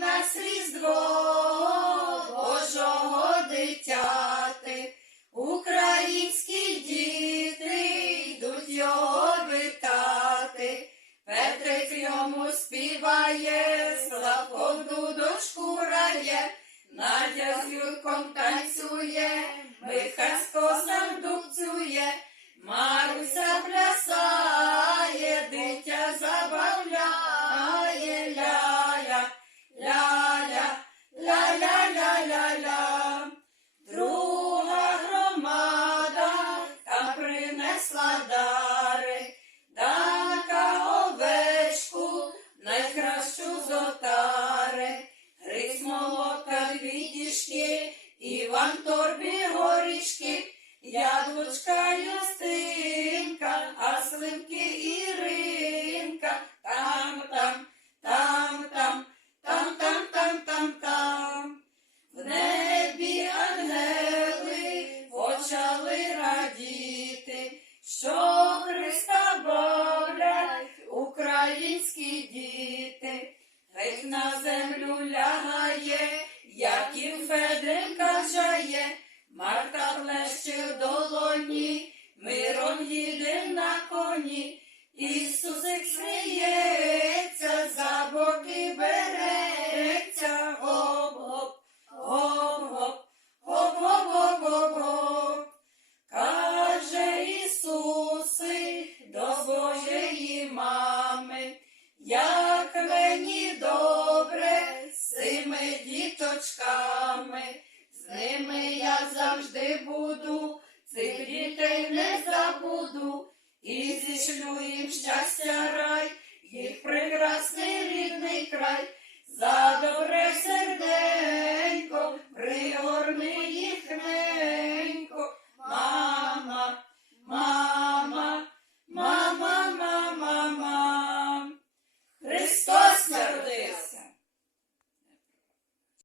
нас різдво Божого дитяти, українські діти йдуть його вітати. Петрик йому співає, Славко в дудочку рає, Надя з Юрком танцює, принесла дари, Данка овечку, найкращу з отари, Гриць молока квітішки, Іван торбі горішки, яблучка Юстинка, а сливки Іринка, там, там, що Христа бавлять українські діти, геть на землю лягає, як і Федренка жає, Марта плеще в долоні, миром їде на коні, мені добре з цими діточками, з ними я завжди буду, цих дітей не забуду і зішлю їм щастя.